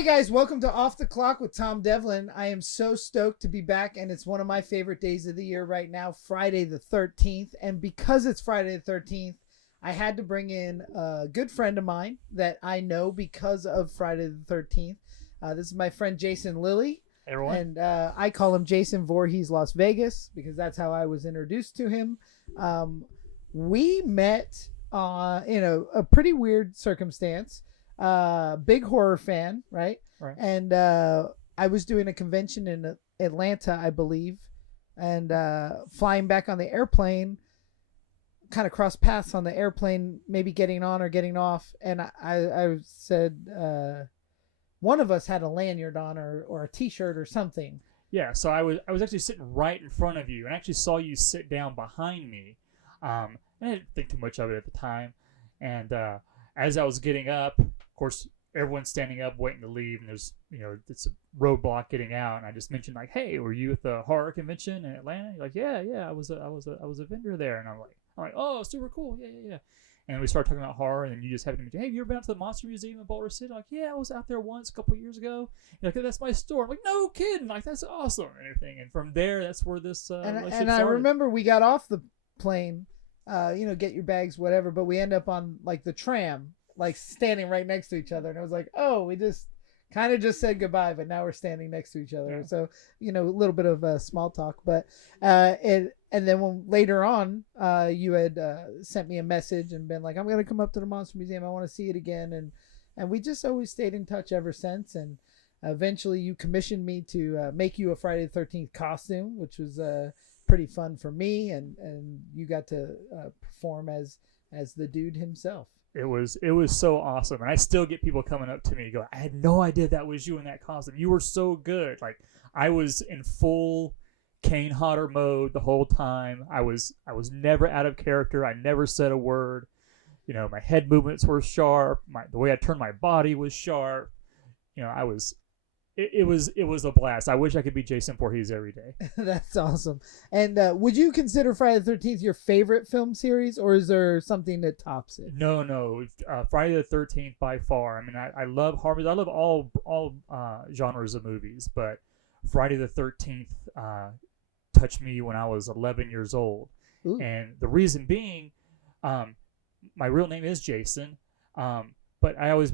Hey guys, welcome to Off the Clock with Tom Devlin. I am so stoked to be back, and it's one of my favorite days of the year right now, Friday the 13th. And because it's Friday the 13th, I had to bring in a good friend of mine that I know because of Friday the 13th. This is my friend Jason Lilly. Hey, everyone. And I call him Jason Voorhees Las Vegas because that's how I was introduced to him. We met in a pretty weird circumstance. Big horror fan, right? Right. And I was doing a convention in Atlanta, I believe, and flying back on the airplane, kind of crossed paths on the airplane, maybe getting on or getting off, and I said one of us had a lanyard on or a T-shirt or something. Yeah, so I was actually sitting right in front of you, and I actually saw you sit down behind me. And I didn't think too much of it at the time. And as I was getting up, of course, everyone's standing up waiting to leave, and there's it's a roadblock getting out. And I just mentioned like, "Hey, were you at the horror convention in Atlanta?" You're like, "Yeah, I was a vendor there." And I'm like, "Oh, super cool, yeah." And we started talking about horror, and then you just happened to mention, "Hey, have you ever been out to the Monster Museum in Boulder City?" I'm like, "Yeah, I was out there once a couple of years ago." You're like, "That's my store." I'm like, "No kidding! Like that's awesome!" And everything. And from there, that's where this relationship and I started. remember we got off the plane, get your bags, whatever, but we end up on like the tram, like standing right next to each other, and I was like, "Oh, we just kind of just said goodbye, but now we're standing next to each other." Yeah. So a little bit of small talk, but and then when later on, you had sent me a message and been like, "I'm gonna come up to the Monster Museum. I want to see it again," and we just always stayed in touch ever since. And eventually, you commissioned me to make you a Friday the 13th costume, which was pretty fun for me, and you got to perform as the dude himself. It was so awesome, and I still get people coming up to me and go, "I had no idea that was you in that costume. You were so good." Like I was in full Kane Hodder mode the whole time. I was never out of character. I never said a word. My head movements were sharp. The way I turned my body was sharp. I was. It was a blast. I wish I could be Jason Voorhees every day. That's awesome. And would you consider Friday the 13th your favorite film series, or is there something that tops it? No. Friday the 13th by far. I mean, I love horror movies. I love all genres of movies, but Friday the 13th touched me when I was 11 years old. Ooh. And the reason being, my real name is Jason, but I always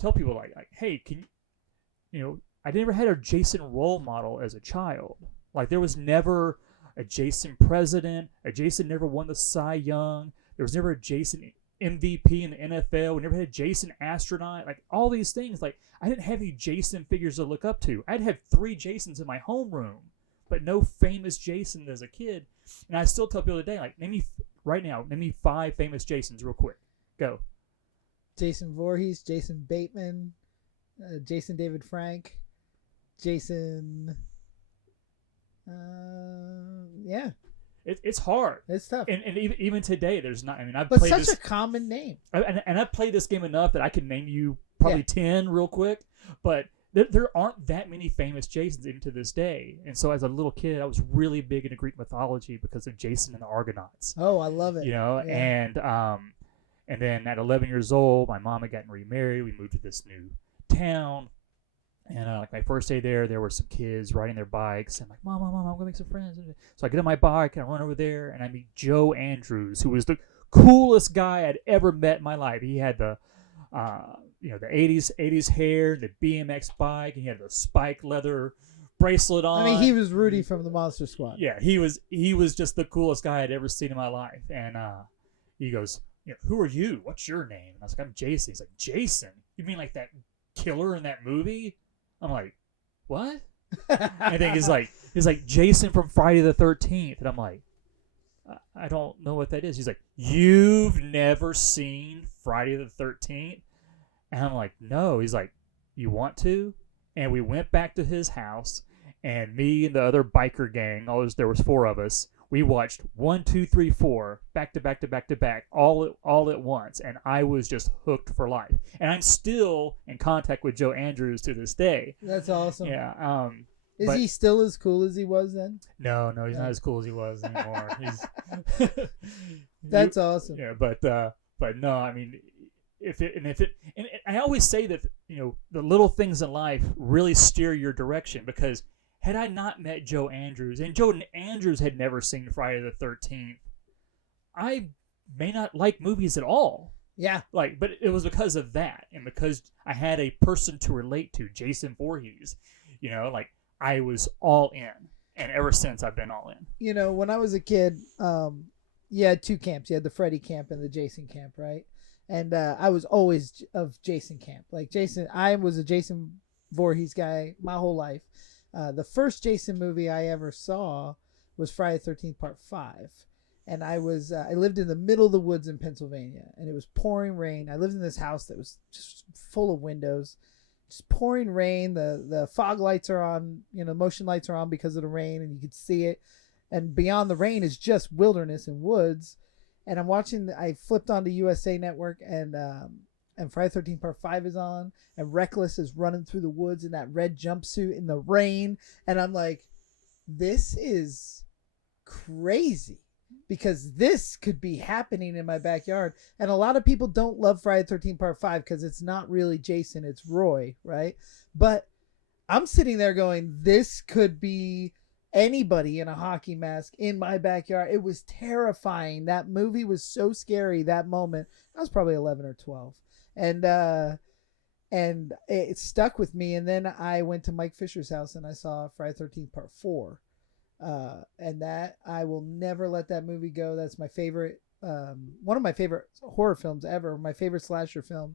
tell people like, "Hey, can you I never had a Jason role model as a child. Like there was never a Jason president. A Jason never won the Cy Young. There was never a Jason MVP in the NFL. We never had a Jason astronaut. Like all these things. Like I didn't have any Jason figures to look up to. I'd have 3 Jasons in my homeroom, but no famous Jason as a kid. And I still tell people today, like, name me 5 famous Jasons real quick. Go. Jason Voorhees, Jason Bateman, Jason David Frank, Jason. Yeah. It's hard. It's tough. And even today, there's not. I mean, I've but played such this, a common name. and I've played this game enough that I can name you probably 10 real quick. But there aren't that many famous Jasons even to this day. And so as a little kid, I was really big into Greek mythology because of Jason and the Argonauts. Oh, I love it. Yeah. And then at 11 years old, my mom had gotten remarried. We moved to this new town. And like my first day there were some kids riding their bikes. And I'm like, Mom, I'm going to make some friends. So I get on my bike and I run over there and I meet Joe Andrews, who was the coolest guy I'd ever met in my life. He had the 80s hair, the BMX bike, and he had the spike leather bracelet on. I mean, he was Rudy from the Monster Squad. Yeah, he was just the coolest guy I'd ever seen in my life. And he goes, "Who are you? What's your name?" And I was like, "I'm Jason." He's like, "Jason? You mean like that killer in that movie?" I'm like, "What?" I think he's like Jason from Friday the 13th, and I'm like, I don't know what that is. He's like, "You've never seen Friday the 13th?" And I'm like, "No." He's like, "You want to?" And we went back to his house, and me and the other biker gang, there was 4 of us, we watched 1, 2, 3, 4 back to back, all at once, and I was just hooked for life. And I'm still in contact with Joe Andrews to this day. That's awesome. Yeah. Is he still as cool as he was then? No, he's not as cool as he was anymore. That's awesome. Yeah, but no, I mean, and I always say that the little things in life really steer your direction. Because had I not met Joe Andrews, and Joe Andrews had never seen Friday the 13th, I may not like movies at all. Yeah. But it was because of that, and because I had a person to relate to, Jason Voorhees. I was all in, and ever since I've been all in. When I was a kid, you had two camps. You had the Freddy camp and the Jason camp, right? And I was always of Jason camp. Like Jason, I was a Jason Voorhees guy my whole life. The first Jason movie I ever saw was Friday the 13th Part 5. And I lived in the middle of the woods in Pennsylvania, and it was pouring rain. I lived in this house that was just full of windows, just pouring rain. The fog lights are on, motion lights are on because of the rain, and you could see it. And beyond the rain is just wilderness and woods. And I flipped onto USA Network, and Friday the 13th Part 5 is on, and Reckless is running through the woods in that red jumpsuit in the rain. And I'm like, this is crazy, because this could be happening in my backyard. And a lot of people don't love Friday the 13th Part 5 because it's not really Jason, it's Roy, right? But I'm sitting there going, this could be anybody in a hockey mask in my backyard. It was terrifying. That movie was so scary, that moment. I was probably 11 or 12. And it stuck with me. And then I went to Mike Fisher's house and I saw Friday the 13th Part 4. And that I will never let that movie go. That's my favorite, one of my favorite horror films ever, my favorite slasher film.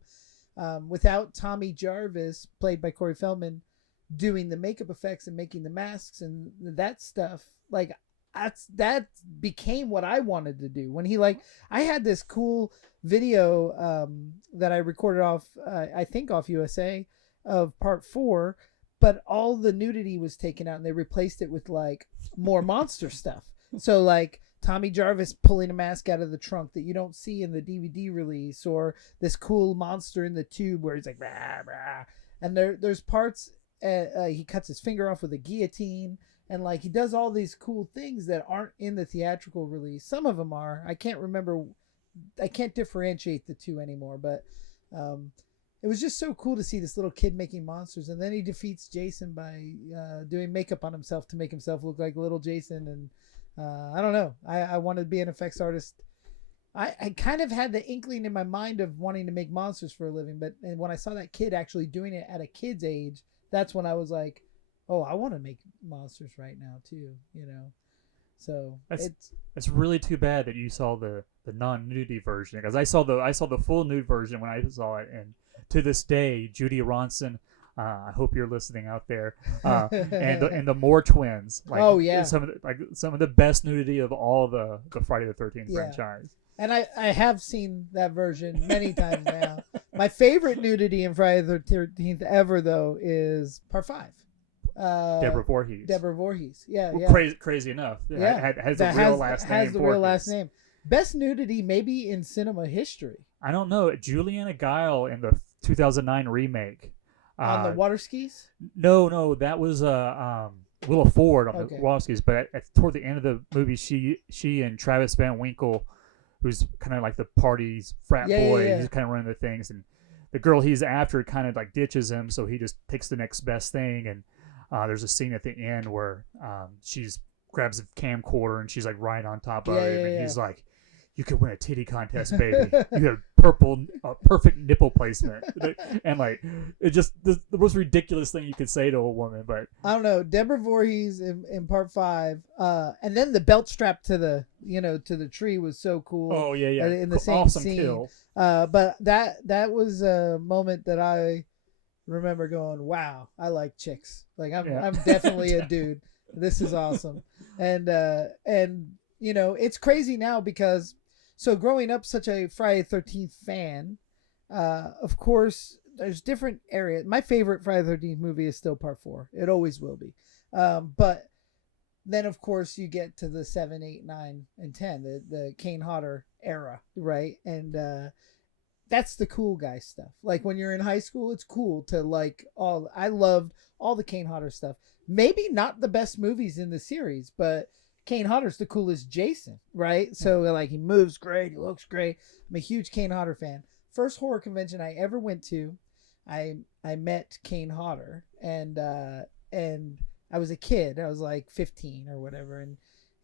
Without Tommy Jarvis, played by Corey Feldman, doing the makeup effects and making the masks and that stuff, that became what I wanted to do. When I had this cool video that I recorded off, I think off USA, of Part 4, but all the nudity was taken out and they replaced it with more monster stuff. So Tommy Jarvis pulling a mask out of the trunk that you don't see in the DVD release, or this cool monster in the tube where he's like, rah, rah. And there's parts, he cuts his finger off with a guillotine, and he does all these cool things that aren't in the theatrical release. Some of them are. I can't differentiate the two anymore, but it was just so cool to see this little kid making monsters. And then he defeats Jason by doing makeup on himself to make himself look like little Jason. And I don't know. I wanted to be an effects artist. I kind of had the inkling in my mind of wanting to make monsters for a living. And when I saw that kid actually doing it at a kid's age, that's when I was like, oh, I want to make monsters right now too, So it's really too bad that you saw the non-nudity version, because I saw the full nude version when I saw it, and to this day, Judy Ronson, I hope you're listening out there, and the Moore twins, oh yeah, some of the best nudity of all the Friday the 13th franchise. And I have seen that version many times now. My favorite nudity in Friday the 13th ever, though, is Part 5. Deborah Voorhees. Yeah, well, yeah. Crazy enough. Yeah. Has the real last name. Has the real last name. Best nudity maybe in cinema history. I don't know. Juliana Guile in the 2009 remake. On the water skis? No, that was Willa Ford on the water skis. But toward the end of the movie, she and Travis Van Winkle, who's kind of like the party's frat boy, he's kind of running the things, and the girl he's after kind of ditches him, so he just takes the next best thing. And there's a scene at the end where she's grabs a camcorder and she's right on top of him, and he's like, "You could win a titty contest, baby. You have perfect nipple placement." And it's just the most ridiculous thing you could say to a woman. But I don't know, Deborah Voorhees in Part 5, and then the belt strap to the tree was so cool. Oh yeah, in the same awesome scene. Kill. But that was a moment that I remember going, wow, I like chicks. I'm definitely a dude. This is awesome. And it's crazy now because, so growing up such a Friday the 13th fan, of course, there's different areas. My favorite Friday the 13th movie is still Part 4. It always will be. But then, of course, you get to the 7, 8, 9, and 10, the Kane Hodder era, right? And that's the cool guy stuff. When you're in high school, it's cool to I loved all the Kane Hodder stuff. Maybe not the best movies in the series, but Kane Hodder's the coolest Jason, right? So he moves great, he looks great. I'm a huge Kane Hodder fan. First horror convention I ever went to I met Kane Hodder, and I was a kid. I was like 15 or whatever,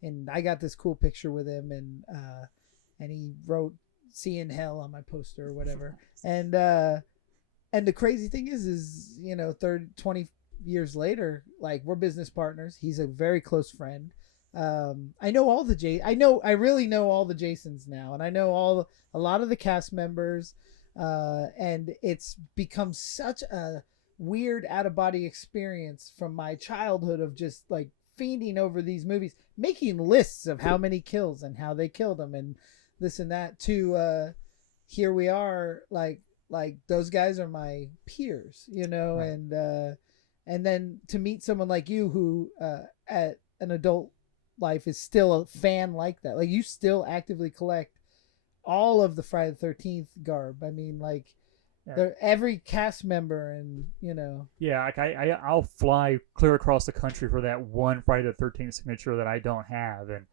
and I got this cool picture with him, and he wrote "See in Hell" on my poster or whatever, and the crazy thing is 20 years later, like, we're business partners. He's a very close friend. I know all the I really know all the Jasons now, and I know a lot of the cast members, and it's become such a weird out of body experience from my childhood of just like fiending over these movies, making lists of how many kills and how they killed them and this and that, to here we are, like those guys are my peers, Right. and then to meet someone like you who at an adult life is still a fan like that. Like, you still actively collect all of the Friday the 13th garb. I mean, like, Yeah. every cast member, and Yeah, like I'll fly clear across the country for that one Friday the 13th signature that I don't have, and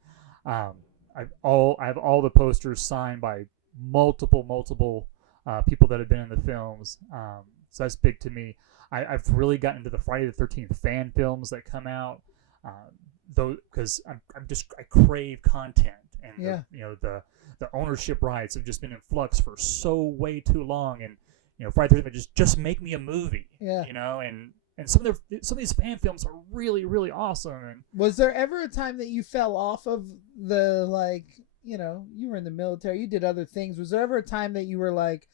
I have all the posters signed by multiple people that have been in the films. So that's big to me. I've really gotten into the Friday the 13th fan films that come out, though, because I crave content, and Yeah. the ownership rights have just been in flux for so way too long, and Friday the 13th just make me a movie, Yeah. and some of these fan films are really really awesome. And Was there ever a time that you fell off of the, like, you were in the military, you did other things. Was there ever a time that you were like,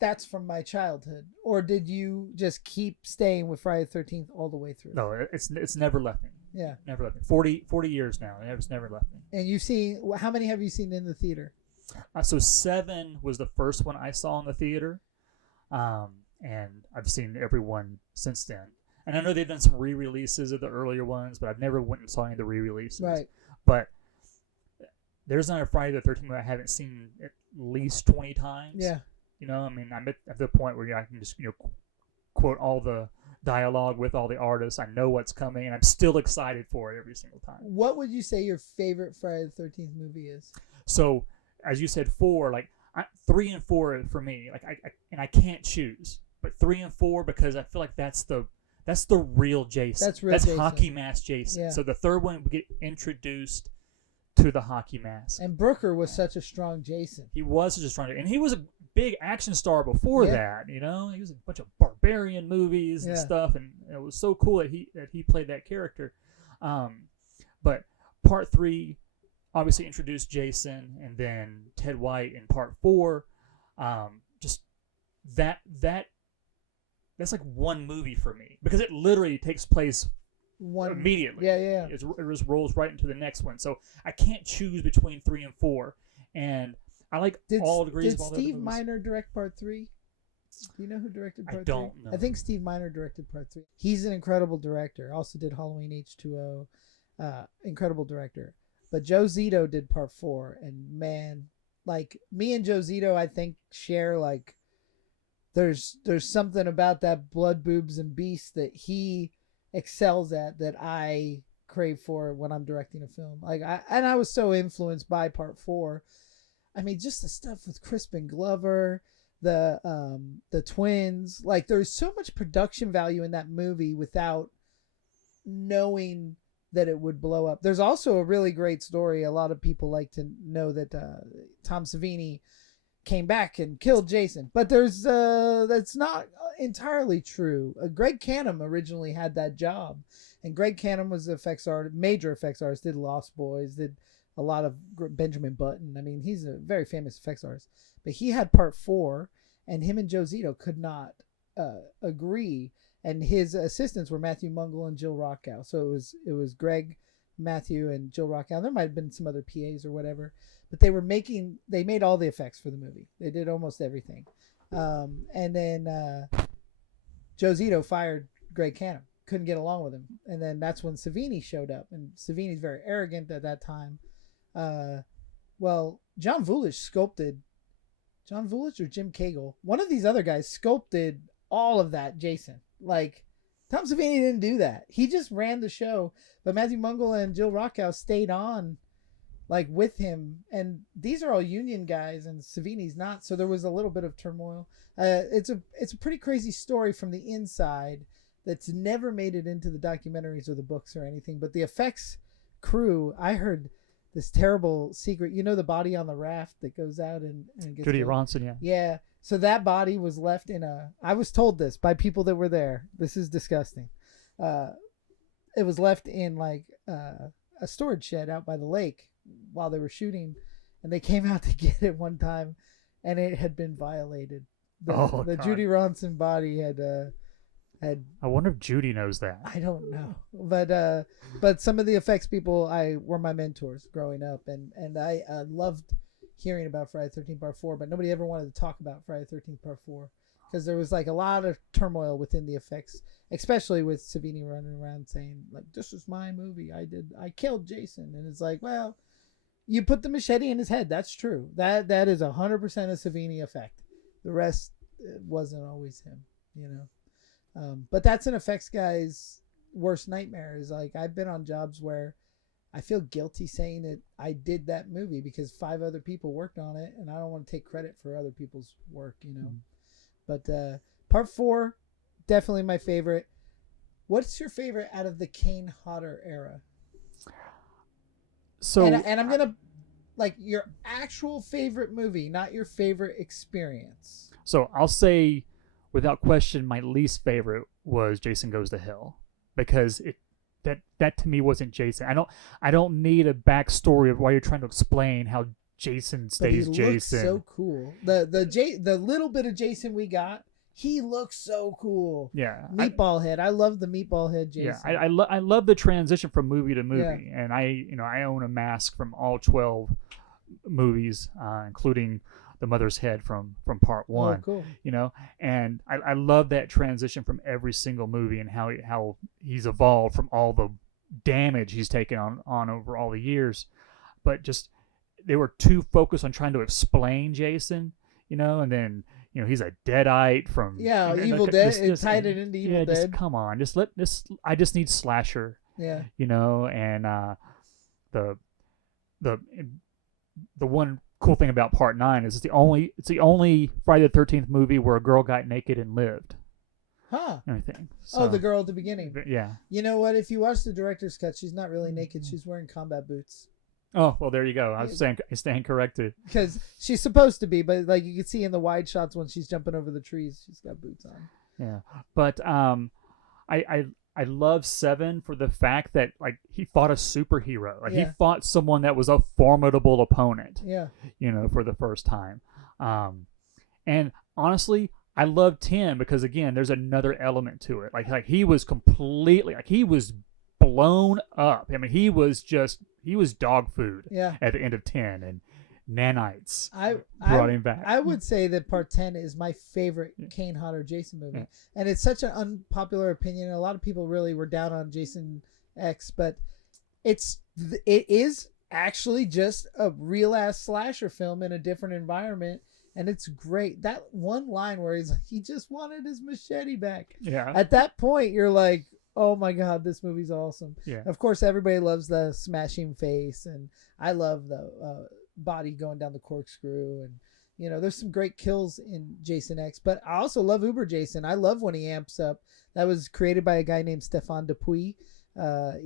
that's from my childhood? Or did you just keep staying with Friday the 13th all the way through? no, it's never left me. Yeah. Never left me. 40 years now, and it's never left me. And you've seen, how many have you seen in the theater? So 7 was the first one I saw in the theater, and I've seen every one since then. And I know they've done some re-releases of the earlier ones, but I've never went and saw any of the re-releases. Right. But there's not a Friday the 13th movie I haven't seen at least 20 times. Yeah. I mean, I'm at the point where I can just quote all the dialogue with all the artists. I know what's coming, and I'm still excited for it every single time. What would you say your favorite Friday the 13th movie is? So, as you said, 4, like 3 and 4 for me, like I can't choose, but 3 and 4, because I feel like that's the real Jason. That's real That's Jason. hockey mask Jason. Yeah. So the third one, we get introduced to the hockey mask. And Brooker was such a strong Jason. He was just trying to, and he was a big action star before that. He was in a bunch of barbarian movies and stuff, and it was so cool that he played that character. But part 3 obviously introduced Jason, and then Ted White in part 4. Just that's like one movie for me, because it literally takes place immediately. Yeah. It just rolls right into the next one. So I can't choose between 3 and 4, and I like all degrees of all the other Steve movies. Miner direct part 3? Do you know who directed part 3? I don't know. I think Steve Miner directed part 3. He's an incredible director. Also did Halloween H2O. Incredible director. But Joe Zito did part 4, and man, like, me and Joe Zito, I think, share, like, there's something about that blood, boobs, and beast that he excels at that I crave for when I'm directing a film. Like, I was so influenced by part 4. I mean, just the stuff with Crispin Glover, the twins. Like, there's so much production value in that movie without knowing that it would blow up. There's also a really great story. A lot of people like to know that Tom Savini came back and killed Jason, but that's not entirely true. Greg Canham originally had that job, and Greg Canham was the major effects artist. Did Lost Boys, did a lot of Benjamin Button. I mean, he's a very famous effects artist. But he had part 4, and him and Joe Zito could not agree. And his assistants were Matthew Mungle and Jill Rockow. So it was Greg, Matthew, and Jill Rockow. There might have been some other PAs or whatever, but they made all the effects for the movie. They did almost everything. And then Joe Zito fired Greg Canham. Couldn't get along with him. And then that's when Savini showed up. And Savini's very arrogant at that time. Well, John Vulish or Jim Cagle, one of these other guys sculpted all of that Jason. Like, Tom Savini didn't do that. He just ran the show. But Matthew Mungle and Jill Rockow stayed on like with him, and these are all union guys, and Savini's not. So there was a little bit of turmoil. It's a pretty crazy story from the inside that's never made it into the documentaries or the books or anything. But the effects crew, I heard this terrible secret. You know, the body on the raft that goes out and gets Judy killed? Ronson, yeah. Yeah. So that body was left in a. I was told this by people that were there. This is disgusting. It was left in like a storage shed out by the lake while they were shooting, and they came out to get it one time, and it had been violated. The Judy Ronson body had. I wonder if Judy knows that. I don't know, but some of the effects people were my mentors growing up, and I loved hearing about Friday the 13th Part 4, but nobody ever wanted to talk about Friday the 13th Part 4 because there was like a lot of turmoil within the effects, especially with Savini running around saying like, "This is my movie. I killed Jason," and it's like, well, you put the machete in his head. That's true. That is 100% a Savini effect. The rest wasn't always him, you know. But that's an effects guy's worst nightmare. Is like I've been on jobs where I feel guilty saying that I did that movie because 5 other people worked on it, and I don't want to take credit for other people's work, you know. But Part 4, definitely my favorite. What's your favorite out of the Kane Hodder era? So, and I'm gonna like your actual favorite movie, not your favorite experience. So I'll say, without question, my least favorite was Jason Goes to Hell, because that to me wasn't Jason. I don't need a backstory of why you're trying to explain how Jason stays but he Jason. Looks so cool. The little bit of Jason we got, he looks so cool. Yeah, meatball head. I love the meatball head Jason. Yeah, I love the transition from movie to movie, and I own a mask from all 12 movies, including the mother's head from Part 1. Oh, cool. You know, and I love that transition from every single movie and how he's evolved from all the damage he's taken on over all the years. But just they were too focused on trying to explain Jason, you know, and then he's a deadite from Evil Dead. It tied it into Evil Dead. Just come on, I just need slasher. Yeah, you know, and the one cool thing about Part 9 is it's the only Friday the 13th movie where a girl got naked and lived. Huh. Anything. So, the girl at the beginning. Yeah. You know what? If you watch the director's cut, she's not really naked. She's wearing combat boots. Oh, well, there you go. I stand corrected. Because she's supposed to be, but like you can see in the wide shots when she's jumping over the trees, she's got boots on. Yeah. But I love 7 for the fact that like he fought a superhero. Like he fought someone that was a formidable opponent. Yeah. For the first time. And honestly, I love 10 because again, there's another element to it. Like he was completely he was blown up. I mean, he was dog food at the end of 10, and nanites brought him back. I would say that Part 10 is my favorite Kane Hodder Jason movie. And it's such an unpopular opinion. A lot of people really were down on Jason X, but it is actually just a real ass slasher film in a different environment. And it's great. That one line where he's like, he just wanted his machete back. Yeah. At that point, you're like, oh my God, this movie's awesome. Yeah. Of course, everybody loves the smashing face, and I love the body going down the corkscrew, and there's some great kills in Jason X. But I also love Uber Jason. I love when he amps up. That was created by a guy named Stéphane Dupuis.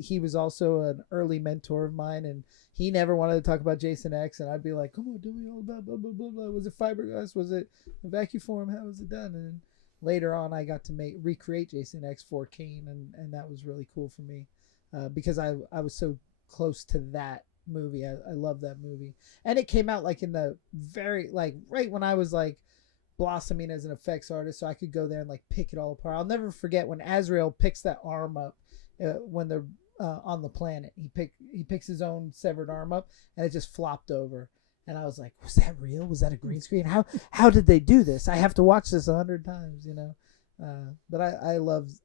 He was also an early mentor of mine, and he never wanted to talk about Jason X, and I'd be like, come on, tell me all about blah, blah, blah, blah. Was it fiberglass? Was it a vacuum form? How was it done? And later on, I got to recreate Jason X for Kane, and that was really cool for me because I was so close to that movie. I love that movie. And it came out like in the very, like right when I was like blossoming as an effects artist, so I could go there and like pick it all apart. I'll never forget when Azrael picks that arm up when they're on the planet. He picks his own severed arm up, and it just flopped over. And I was like, was that real? Was that a green screen? How did they do this? I have to watch this 100 times, But I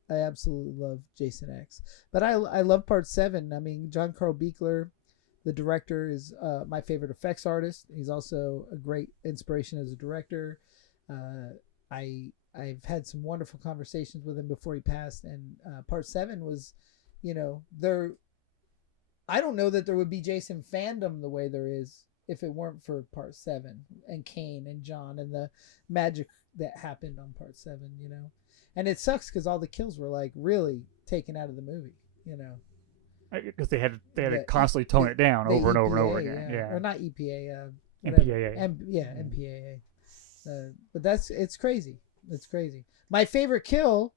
absolutely love Jason X. But I love Part 7. I mean, John Carl Buechler, the director, is my favorite effects artist. He's also a great inspiration as a director. I've had some wonderful conversations with him before he passed, and Part 7 was, I don't know that there would be Jason fandom the way there is if it weren't for Part 7 and Kane and John and the magic that happened on Part 7, you know. And it sucks because all the kills were like really taken out of the movie, you know. Because they had to constantly tone it down over and over and over again. Yeah. Or not EPA. MPAA. MPAA. But it's crazy. It's crazy. My favorite kill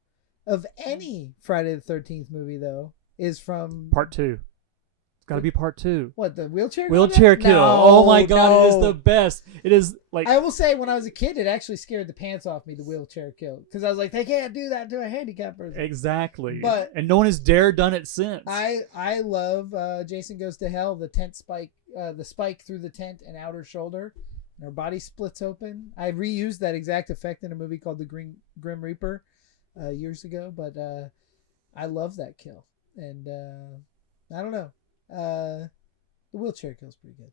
of any Friday the 13th movie, though, is from Part 2. It's got to be Part 2. What, the wheelchair kill? No, oh my God, it is the best. It is like, I will say, when I was a kid, it actually scared the pants off me, the wheelchair kill, because I was like, they can't do that to a handicapped person. Exactly. But and no one has dared done it since. I love Jason Goes to Hell, the tent spike, the spike through the tent and outer shoulder, and her body splits open. I reused that exact effect in a movie called The Grim Reaper years ago, but I love that kill, and I don't know. The wheelchair kill's pretty good.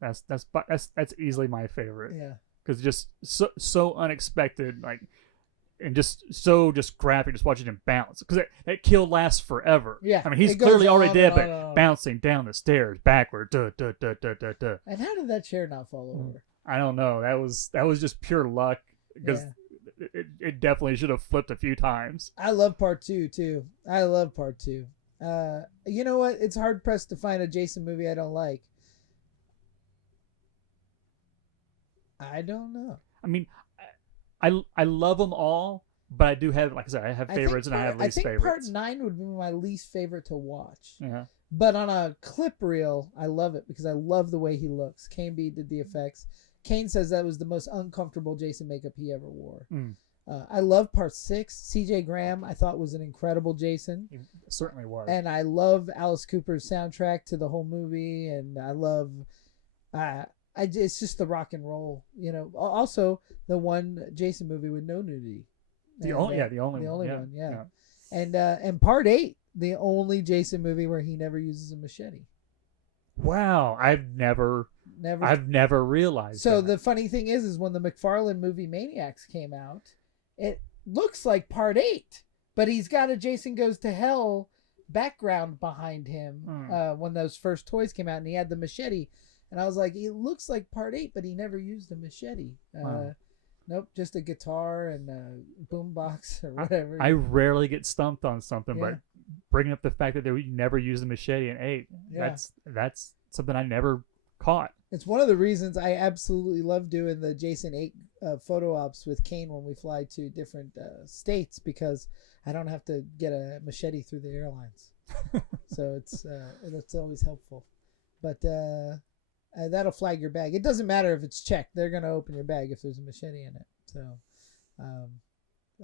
That's easily my favorite. Yeah, because just so unexpected, like, and just so graphic, just watching him bounce, because that kill lasts forever. Yeah, I mean, he's clearly already dead, but bouncing down the stairs backward. Duh, duh, duh, duh, duh, duh. And how did that chair not fall over? I don't know. That was just pure luck, because it definitely should have flipped a few times. I love Part 2 too. I love Part 2. You know what? It's hard pressed to find a Jason movie I don't like. I don't know. I mean, I love them all, but I do have, like I said, I have favorites and I have least favorites. Part 9 would be my least favorite to watch. Yeah. But on a clip reel, I love it because I love the way he looks. Kane B did the effects. Kane says that was the most uncomfortable Jason makeup he ever wore. I love Part 6. CJ Graham, I thought, was an incredible Jason. He certainly was. And I love Alice Cooper's soundtrack to the whole movie. And I love... it's just the rock and roll, you know. Also, the one Jason movie with no nudity. The only one. Yeah. And Part 8, the only Jason movie where he never uses a machete. Wow, I've never realized. So that. The funny thing is when the McFarlane movie Maniacs came out, it looks like Part 8, but he's got a Jason Goes to Hell background behind him when those first toys came out, and he had the machete. And I was like, it looks like Part 8, but he never used a machete. Nope, just a guitar and a boombox or whatever. I rarely get stumped on something, but bringing up the fact that they never used a machete in 8, that's something I never caught. It's one of the reasons I absolutely love doing the Jason 8 photo ops with Kane when we fly to different states, because I don't have to get a machete through the airlines. So it's always helpful. But that'll flag your bag. It doesn't matter if it's checked. They're going to open your bag if there's a machete in it. So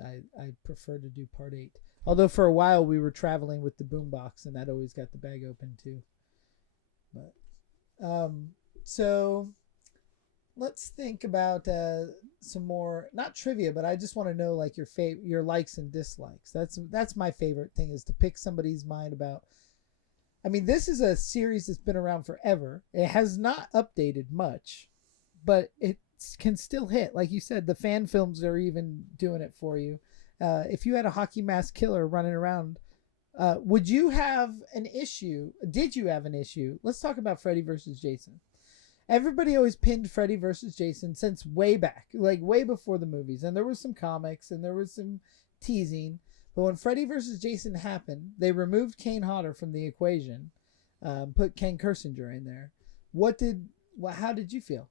I prefer to do Part 8. Although for a while we were traveling with the boombox, and that always got the bag open too. But so let's think about some more, not trivia, but I just want to know like your likes and dislikes. That's my favorite thing, is to pick somebody's mind about. I mean, this is a series that's been around forever. It has not updated much, but it can still hit. Like you said, the fan films are even doing it for you. If you had a hockey mask killer running around, would you have an issue? Did you have an issue? Let's talk about Freddy versus Jason. Everybody always pinned Freddy versus Jason since way back, like way before the movies. And there was some comics and there was some teasing. But when Freddy versus Jason happened, they removed Kane Hodder from the equation, put Ken Kirsinger in there. How did you feel?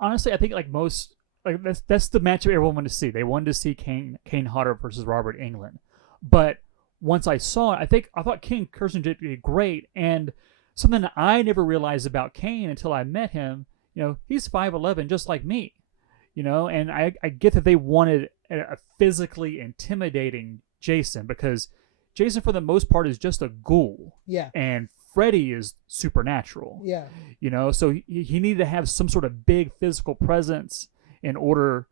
Honestly, I think that's the matchup everyone wanted to see. They wanted to see Kane Hodder versus Robert Englund. But once I saw it, I thought Ken Kirsinger did great. And something that I never realized about Kane until I met him, he's 5'11", just like me. And I get that they wanted a physically intimidating Jason, because Jason, for the most part, is just a ghoul. Yeah. And Freddy is supernatural. Yeah. So he needed to have some sort of big physical presence in order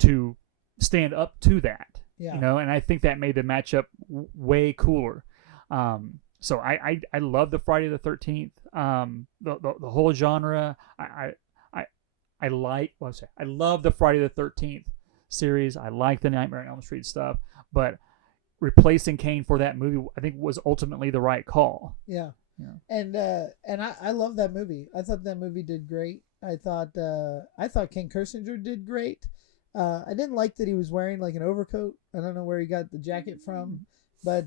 to stand up to that. Yeah. And I think that made the matchup way cooler. So I love the Friday the 13th. The whole genre. I love the Friday the 13th series. I like the Nightmare on Elm Street stuff, but replacing Kane for that movie, I think, was ultimately the right call. Yeah. And I love that movie. I thought that movie did great. I thought Ken Kirsinger did great. I didn't like that he was wearing like an overcoat. I don't know where he got the jacket from, but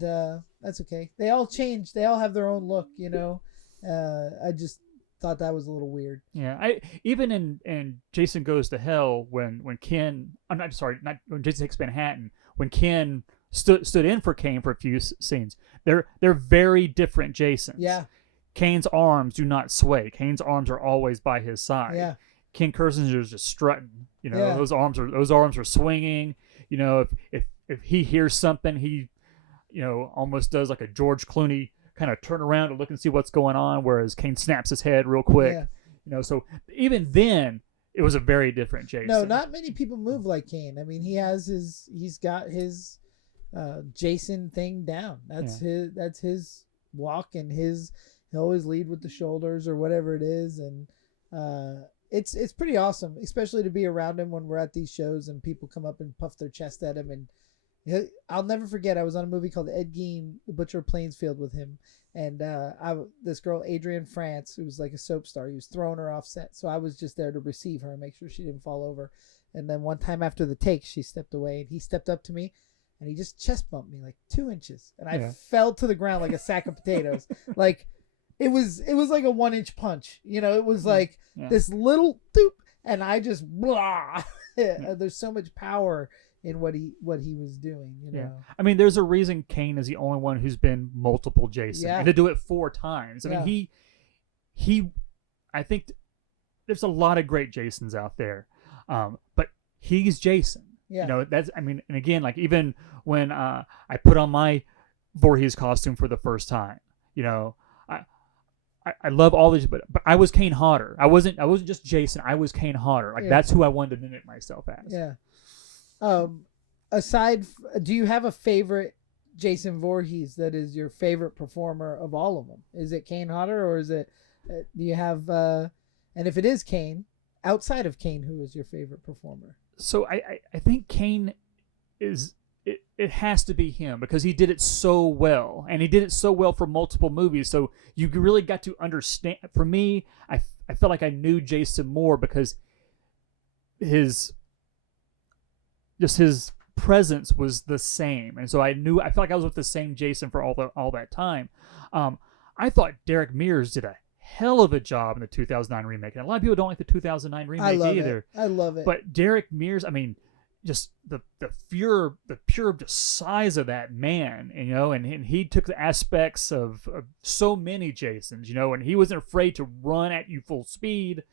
that's okay. They all changed. They all have their own look, you know. I just thought that was a little weird. Yeah, I even in Jason Goes to Hell when Ken, I'm not sorry, not when Jason Takes Manhattan, when Ken stood in for Kane for a few scenes, they're very different Jasons. Yeah. Kane's arms do not sway. Kane's arms are always by his side. Yeah. Ken Kirsinger's just strutting. You know, Yeah. those arms are swinging. You know, if he hears something, he, you know, almost does like a George Clooney kind of turn around to look and see what's going on, whereas Kane snaps his head real quick. Yeah. You know, so even then it was a very different Jason. No, not many people move like Kane. I mean, he's got his Jason thing down. That's his walk, and he'll always lead with the shoulders or whatever it is, and it's pretty awesome, especially to be around him when we're at these shows and people come up and puff their chest at him. And I'll never forget, I was on a movie called Ed Gein, The Butcher of Plainsfield with him, and this girl Adrienne France, who was like a soap star, he was throwing her off set, so I was just there to receive her and make sure she didn't fall over. And then one time after the take, she stepped away and he stepped up to me and he just chest bumped me like 2 inches, and I fell to the ground like a sack of potatoes. Like it was like a 1 inch punch, you know. It was like this little doop, and I just blah. There's so much power in what he was doing, you know. I mean, there's a reason Kane is the only one who's been multiple Jason, and to do it 4 times. I mean, he I think there's a lot of great Jasons out there, but he's Jason. Yeah. You know, that's, I mean, and again, like even when I put on my Voorhees costume for the first time, you know, I love all these, but I was Kane Hodder. I wasn't just Jason. I was Kane Hodder. Like that's who I wanted to mimic myself as. Yeah. Do you have a favorite Jason Voorhees that is your favorite performer of all of them? Is it Kane Hodder, or is it? Do you have? And if it is Kane, outside of Kane, who is your favorite performer? So I think Kane is. It has to be him because he did it so well, and he did it so well for multiple movies. So you really got to understand. For me, I felt like I knew Jason more because his presence was the same, and so I felt like I was with the same Jason for all that time. I thought Derek Mears did a hell of a job in the 2009 remake, and a lot of people don't like the 2009 remake either. I love it. But Derek Mears, I mean, just the pure just size of that man, you know, and he took the aspects of so many Jasons, you know, and he wasn't afraid to run at you full speed,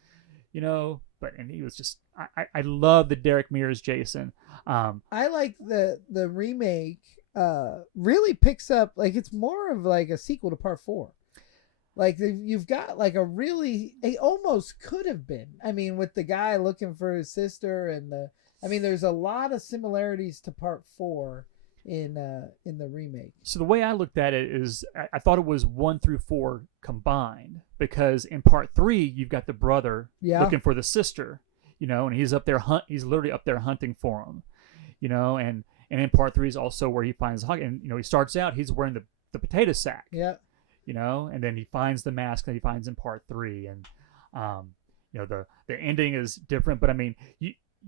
you know. And he was just, I love the Derek Mears Jason. I like the remake. Really picks up, like it's more of like a sequel to Part 4. Like you've got like it almost could have been. I mean, with the guy looking for his sister, and there's a lot of similarities to Part 4 in the remake. So the way I looked at it is, I thought it was 1 through 4 combined, because in Part 3 you've got the brother looking for the sister, you know, and he's literally up there hunting for him, you know, and in Part 3 is also where he finds Hawk, and you know, he starts out, he's wearing the potato sack, you know, and then he finds the mask that he finds in Part 3, and you know, the ending is different, but I mean,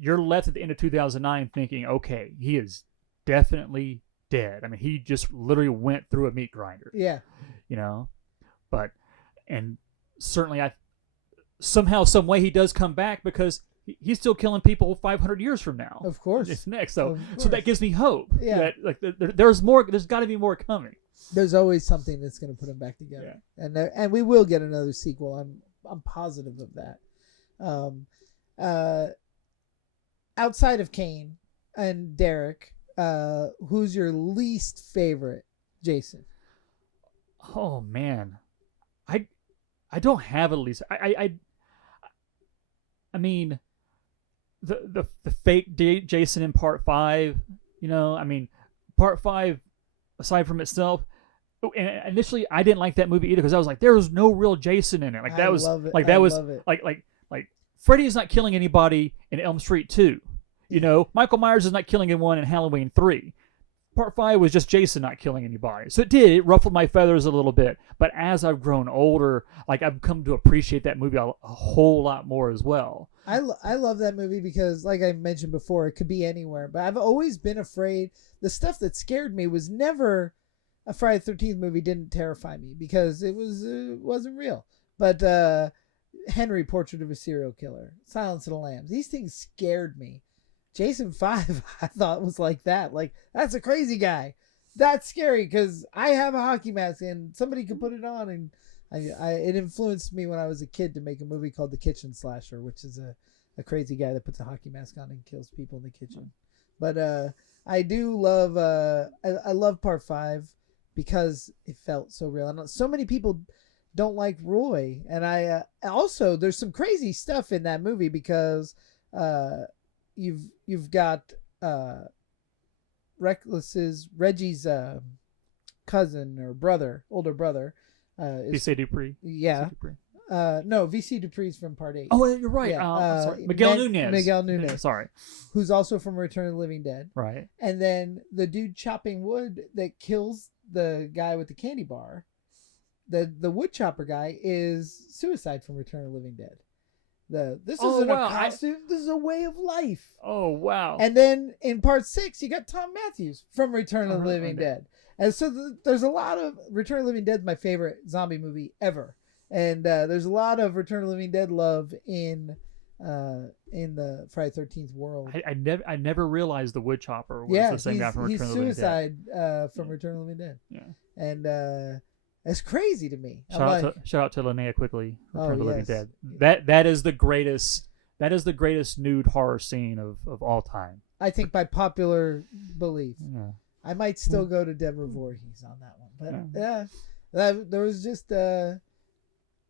you're left at the end of 2009 thinking, okay, he is definitely dead. I mean, he just literally went through a meat grinder. Yeah. You know, and certainly somehow, some way he does come back, because he's still killing people 500 years from now. Of course. It's next. So that gives me hope. Yeah. That, like, there's more, there's got to be more coming. There's always something that's going to put them back together. Yeah. And we will get another sequel. I'm positive of that. Outside of Kane and Derek, who's your least favorite Jason? Oh man, I don't have a least. I mean, the fake Jason in Part 5. You know, I mean, Part 5, aside from itself, and initially I didn't like that movie either, because I was like, there was no real Jason in it. Like that like Freddy is not killing anybody in Elm Street 2. You know, Michael Myers is not killing anyone in Halloween 3. Part 5 was just Jason not killing anybody. So it ruffled my feathers a little bit. But as I've grown older, like I've come to appreciate that movie a whole lot more as well. I love that movie because, like I mentioned before, it could be anywhere. But I've always been afraid. The stuff that scared me was never a Friday the 13th movie. Didn't terrify me because it wasn't real. But Henry, Portrait of a Serial Killer, Silence of the Lambs, these things scared me. Jason 5, I thought was like that. Like, that's a crazy guy. That's scary because I have a hockey mask and somebody could put it on, and it influenced me when I was a kid to make a movie called The Kitchen Slasher, which is a crazy guy that puts a hockey mask on and kills people in the kitchen. But I do love I love Part 5 because it felt so real. And so many people don't like Roy, and I also there's some crazy stuff in that movie because you've got Reggie's cousin or brother, older brother. V.C. Dupree. Yeah. V.C. Dupree. No, V.C. Dupree's from Part 8. Oh, you're right. Yeah. Sorry. Miguel Nunez. Miguel Nunez. Sorry. Who's also from Return of the Living Dead. Right. And then the dude chopping wood that kills the guy with the candy bar, the wood chopper guy, is Suicide from Return of the Living Dead. This isn't a costume. This is a way of life. Oh, wow. And then in Part 6, you got Tom Matthews from Return of the Living Dead. And so there's a lot of Return of the Living Dead, my favorite zombie movie ever. And there's a lot of Return of the Living Dead love in the Friday the 13th world. I never realized the wood chopper was the same guy from Return of the Living Dead. He's Suicide from Return of the Living Dead. Yeah. And it's crazy to me. Shout out to Linnea Quigley, Return of the Living yes. Dead. That is the greatest nude horror scene of all time. I think by popular belief. Yeah. I might still go to Jason Voorhees on that one. But there was just and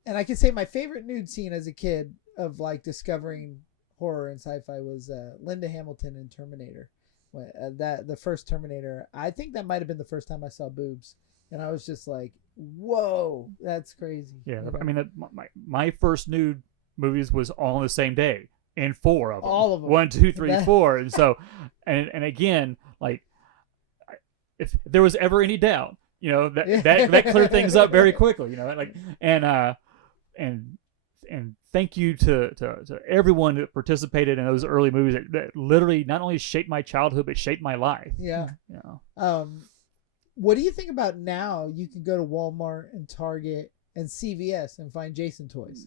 I can say my favorite nude scene as a kid of like discovering horror and sci-fi was Linda Hamilton in Terminator. The first Terminator. I think that might have been the first time I saw boobs, and I was just like, "Whoa, that's crazy." Yeah, you know? I mean, my first nude movies was all on the same day, and 4 of them. All of them. 1, 2, 3, 4, and so, and again, like, if there was ever any doubt, you know, that cleared things up very quickly, you know, like, and thank you to everyone that participated in those early movies that literally not only shaped my childhood but shaped my life. Yeah. You know. What do you think about now? You can go to Walmart and Target and CVS and find Jason toys.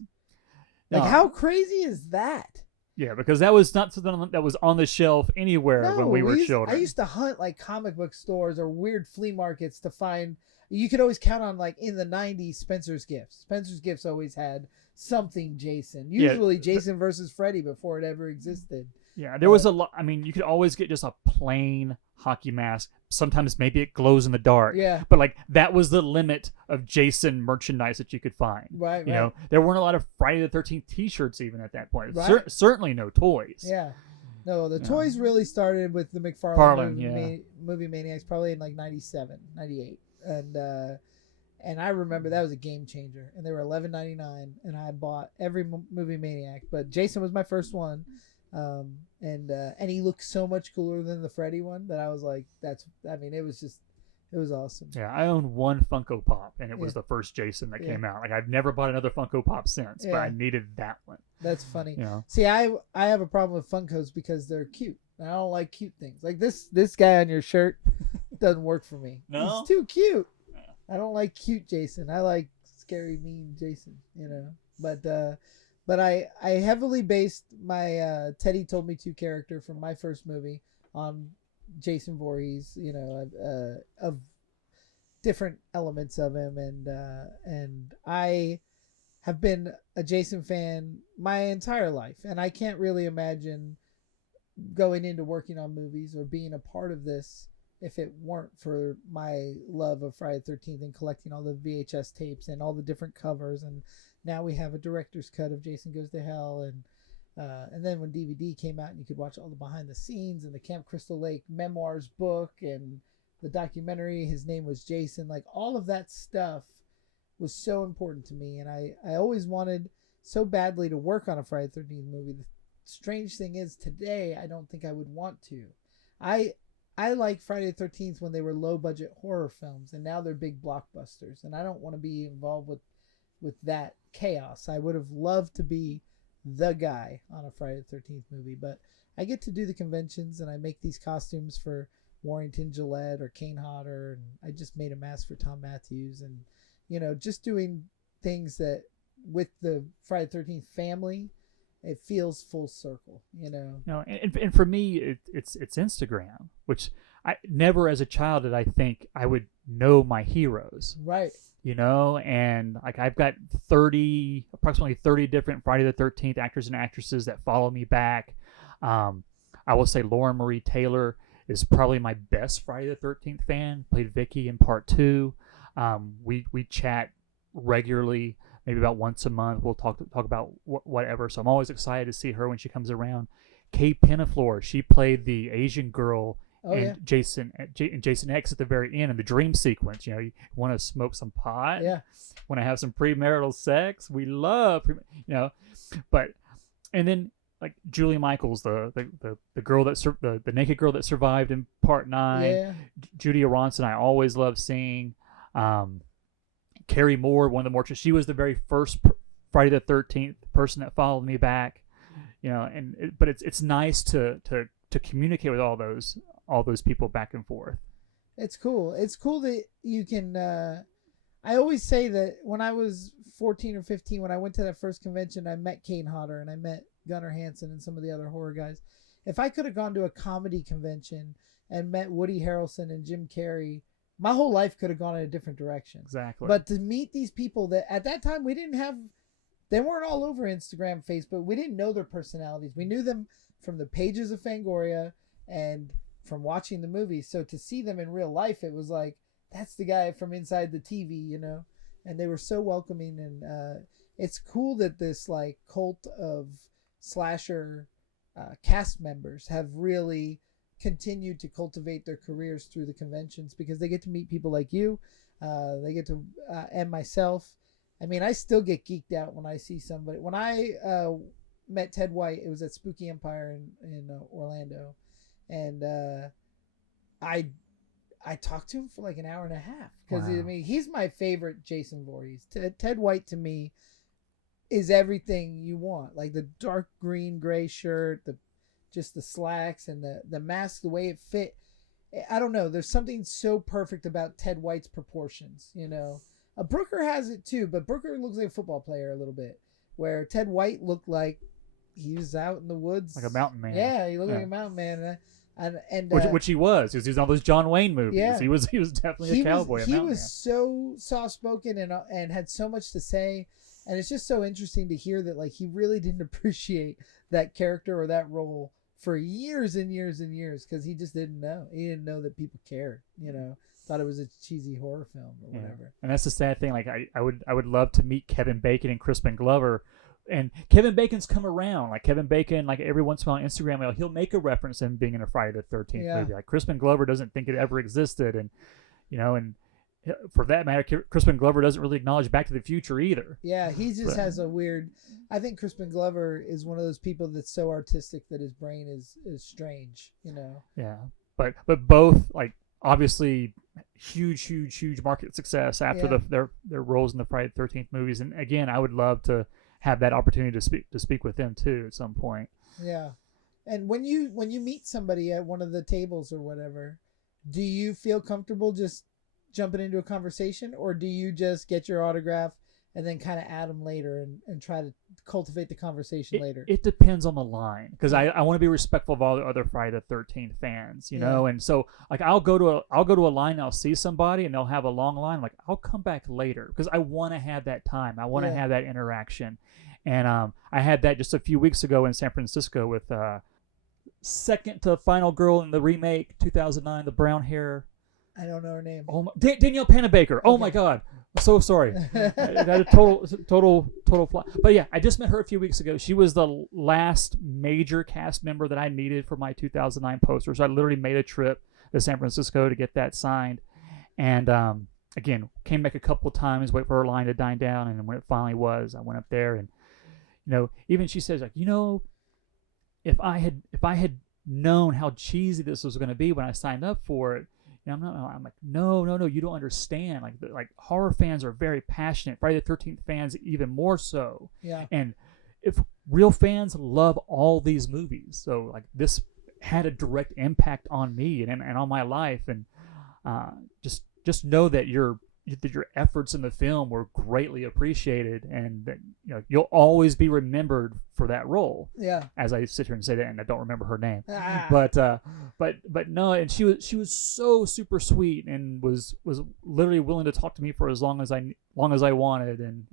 Like, how crazy is that? Yeah, because that was not something that was on the shelf anywhere when we were children. I used to hunt like comic book stores or weird flea markets to find. You could always count on, like, in the 90s, Spencer's Gifts. Spencer's Gifts always had something Jason. Usually Jason versus Freddy before it ever existed. Yeah, there was a lot. I mean, you could always get just a plain hockey mask. Sometimes maybe it glows in the dark. Yeah. But, like, that was the limit of Jason merchandise that you could find. Right, You know, there weren't a lot of Friday the 13th t-shirts even at that point. Right. Certainly no toys. Yeah. No, the toys really started with the McFarlane movie Maniacs probably in, like, 97, 98. And I remember that was a game changer, and they were $11.99, and I bought every movie Maniac, but Jason was my first one, and he looked so much cooler than the Freddy one that I was like, it was awesome. Yeah, I own one Funko Pop, and it was the first Jason that came out. Like, I've never bought another Funko Pop since, but I needed that one. That's funny. You know? See, I have a problem with Funkos because they're cute. I don't like cute things. Like this guy on your shirt doesn't work for me. No? He's too cute. I don't like cute Jason. I like scary, mean Jason, you know. But I heavily based my Teddy Told Me To character from my first movie on Jason Voorhees, you know, of different elements of him, and I have been a Jason fan my entire life, and I can't really imagine going into working on movies or being a part of this if it weren't for my love of Friday the 13th and collecting all the VHS tapes and all the different covers. And now we have a director's cut of Jason Goes to Hell. And then when DVD came out and you could watch all the behind the scenes and the Camp Crystal Lake memoirs book and the documentary, His Name Was Jason, like all of that stuff was so important to me. And I always wanted so badly to work on a Friday the 13th movie. The strange thing is today, I don't think I would want to. I like Friday the 13th when they were low budget horror films, and now they're big blockbusters, and I don't want to be involved with that chaos. I would have loved to be the guy on a Friday the 13th movie, but I get to do the conventions, and I make these costumes for Warrington Gillette or Kane Hodder, and I just made a mask for Tom Matthews, and just doing things that with the Friday the 13th family, it feels full circle. And for me, it's Instagram, which I never as a child did I think I would know my heroes. Right. And like I've got approximately 30 different Friday the 13th actors and actresses that follow me back. I will say Lauren Marie Taylor is probably my best Friday the 13th fan. Played Vicky in part 2. We chat regularly, maybe about once a month. We'll talk about whatever. So I'm always excited to see her when she comes around. Kay Penaflor, she played the Asian girl Jason X at the very end in the dream sequence. You want to smoke some pot, want to have some premarital sex. We love, but and then like Julie Michaels, the girl the naked girl that survived in part 9. Yeah. Judy Aronson, I always love seeing. Carrie Moore, one of the more, she was the very first Friday the 13th person that followed me back, but it's nice to communicate with all those people back and forth. It's cool. It's cool that you can. I always say that when I was 14 or 15, when I went to that first convention, I met Kane Hodder and I met Gunnar Hansen and some of the other horror guys. If I could have gone to a comedy convention and met Woody Harrelson and Jim Carrey, my whole life could have gone in a different direction. Exactly. But to meet these people that at that time they weren't all over Instagram, Facebook. We didn't know their personalities. We knew them from the pages of Fangoria and from watching the movies. So to see them in real life, it was like, that's the guy from inside the TV, and they were so welcoming. And it's cool that this like cult of slasher cast members have really continued to cultivate their careers through the conventions, because they get to meet people like you, they get to and myself. I mean, I still get geeked out when I see somebody. When I met Ted White, it was at Spooky Empire in Orlando, and I talked to him for like an hour and a half, because Wow. I mean, he's my favorite Jason Voorhees. Ted White to me is everything you want, like the dark green gray shirt, just the slacks and the mask, the way it fit. I don't know. There's something so perfect about Ted White's proportions, Brooker has it too, but Brooker looks like a football player a little bit, where Ted White looked like he was out in the woods. Like a mountain man. Yeah, he looked like a mountain man. And which he was. He was on those John Wayne movies. Yeah. He was definitely a cowboy. He was so soft-spoken and had so much to say. And it's just so interesting to hear that like he really didn't appreciate that character or that role for years and years and years, because he just didn't know. He didn't know that people cared, thought it was a cheesy horror film or whatever. And that's the sad thing. Like I would love to meet Kevin Bacon and Crispin Glover. And Kevin Bacon's come around. Like Kevin Bacon, like every once in a while on Instagram, he'll make a reference to him being in a Friday the 13th movie. Like Crispin Glover doesn't think it ever existed, and and for that matter, Crispin Glover doesn't really acknowledge Back to the Future either. Yeah, he just has a weird. I think Crispin Glover is one of those people that's so artistic that his brain is strange. Yeah, but both like obviously huge market success after their roles in the Friday the 13th movies. And again, I would love to have that opportunity to speak with them too at some point. Yeah, and when you meet somebody at one of the tables or whatever, do you feel comfortable just jumping into a conversation, or do you just get your autograph and then kind of add them later and try to cultivate the conversation later? It depends on the line, because I want to be respectful of all the other Friday the 13th fans, and so like I'll go to a line, I'll see somebody and they'll have a long line. I'm like, I'll come back later because I want to have that time. I want to have that interaction. And I had that just a few weeks ago in San Francisco with second to final girl in the remake 2009, the brown hair. I don't know her name. Oh, Danielle Panabaker. Oh my God, I'm so sorry. That a total fly. But yeah, I just met her a few weeks ago. She was the last major cast member that I needed for my 2009 poster. So I literally made a trip to San Francisco to get that signed. And again, came back a couple of times, wait for her line to die down, and when it finally was, I went up there, and even she says like, if I had known how cheesy this was going to be when I signed up for it. And I'm like, no, you don't understand. Like horror fans are very passionate. Friday the 13th fans even more so. Yeah. And if real fans love all these movies, so like this had a direct impact on me and on my life. And just know that your efforts in the film were greatly appreciated, and that you'll always be remembered for that role. Yeah. As I sit here and say that, and I don't remember her name, Ah. but no, and she was so super sweet, and was literally willing to talk to me for as long as I wanted, and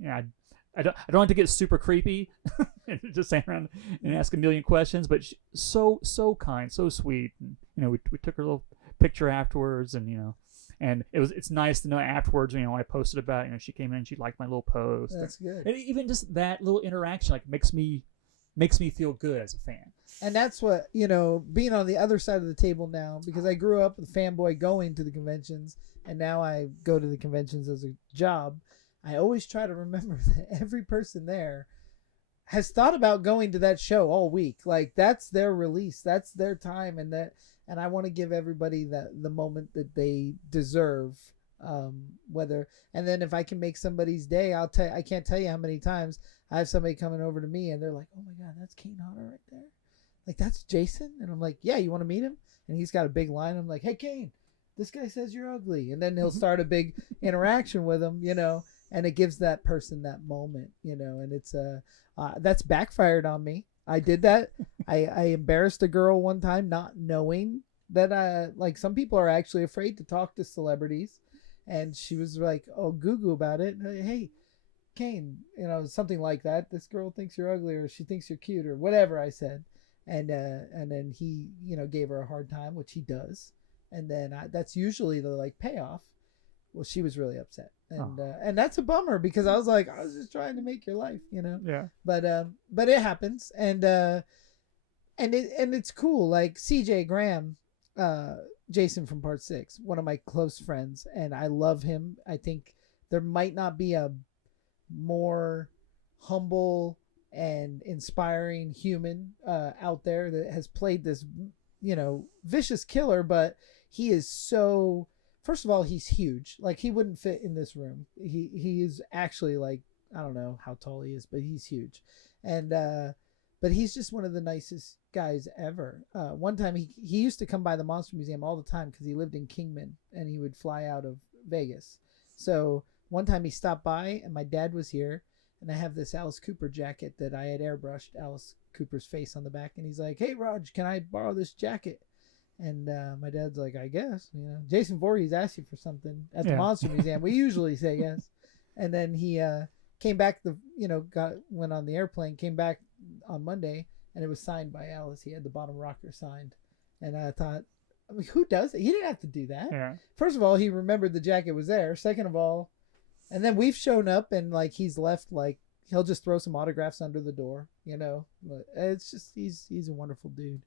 I don't have to get super creepy and just stand around and ask a million questions, but so kind, so sweet, and we took her little picture afterwards, and and it's nice to know afterwards, I posted about it, she came in and she liked my little post. That's good. And even just that little interaction makes me feel good as a fan. And that's what, being on the other side of the table now, because I grew up with a fanboy going to the conventions, and now I go to the conventions as a job. I always try to remember that every person there has thought about going to that show all week. Like, that's their release, that's their time, and I want to give everybody the moment that they deserve. And then if I can make somebody's day, I can't tell you how many times I have somebody coming over to me and they're like, "Oh my God, that's Kane Hodder right there. Like, that's Jason." And I'm like, "Yeah, you want to meet him?" And he's got a big line. I'm like, "Hey, Kane, this guy says you're ugly." And then he'll start a big interaction with him, and it gives that person that moment, and it's that's backfired on me. I did that. I embarrassed a girl one time, not knowing that like some people are actually afraid to talk to celebrities, and she was like, "Oh, goo about it. Hey, Kane, something like that. This girl thinks you're ugly, or she thinks you're cute, or whatever I said." And then he, gave her a hard time, which he does. And then that's usually the like payoff. Well, she was really upset, and that's a bummer, because I was like, I was just trying to make your life, Yeah. But it happens, and it's cool. Like CJ Graham, Jason from Part 6, one of my close friends, and I love him. I think there might not be a more humble and inspiring human out there that has played this, vicious killer, but he is so. First of all, he's huge. Like, he wouldn't fit in this room. He is actually, like, I don't know how tall he is, but he's huge. And but he's just one of the nicest guys ever. One time he used to come by the Monster Museum all the time because he lived in Kingman and he would fly out of Vegas. So one time he stopped by and my dad was here, and I have this Alice Cooper jacket that I had airbrushed Alice Cooper's face on the back, and he's like, "Hey, Raj, can I borrow this jacket?" And my dad's like, "I guess." Jason Voorhees asked you for something at the Monster Museum. We usually say yes. And then he came back. Went on the airplane. Came back on Monday, and it was signed by Alice. He had the bottom rocker signed, and I thought, who does it? He didn't have to do that. Yeah. First of all, he remembered the jacket was there. Second of all, and then we've shown up, and like he's left, like he'll just throw some autographs under the door. But it's just he's a wonderful dude.